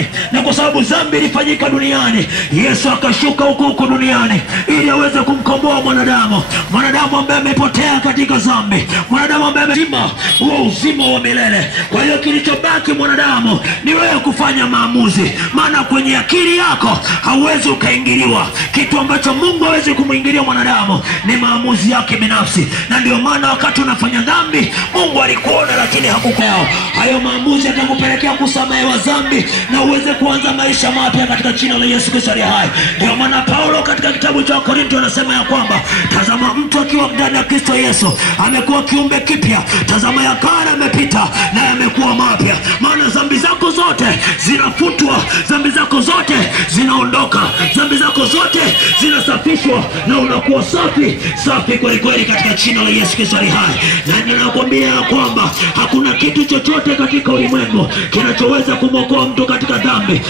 duniani, na kwa sababu dhambi ilifanyika duniani, Yesu akashuka huku duniani ili aweze kumkomboa mwanadamu ambaye amepotea katika dhambi, mwanadamu ambaye amezima huo uzima wa milele. Kwa hiyo kilichobaki mwanadamu ni wewe kufanya maamuzi, maana kwenye akili yako hauwezi ukaingiliwa. Kitu ambacho Mungu hawezi kumuingilia mwanadamu ni maamuzi yake binafsi, na ndio maana wakati unafanya dhambi Mungu alikuona lakini hakukuelewa. Hayo maamuzi yatakupelekea kusamehewa dhambi na uweze kuanza maisha mapya katika jina la Yesu Kristo aliye hai. Ndio maana Paulo katika kitabu cha Korinto anasema ya kwamba tazama, mtu akiwa ndani ya Kristo Yesu amekuwa kiumbe kipya, tazama ya kale yamepita na yamekuwa mapya. Maana dhambi zako zote zinafutwa, dhambi zako zote zinaondoka, dhambi zako zote zinasafishwa na unakuwa safi kweli kweli katika jina la Yesu Kristo aliye hai. Na ninakwambia kwamba hakuna kitu chochote katika ulimwengu kinachoweza kumwokoa mtu katika dhambi.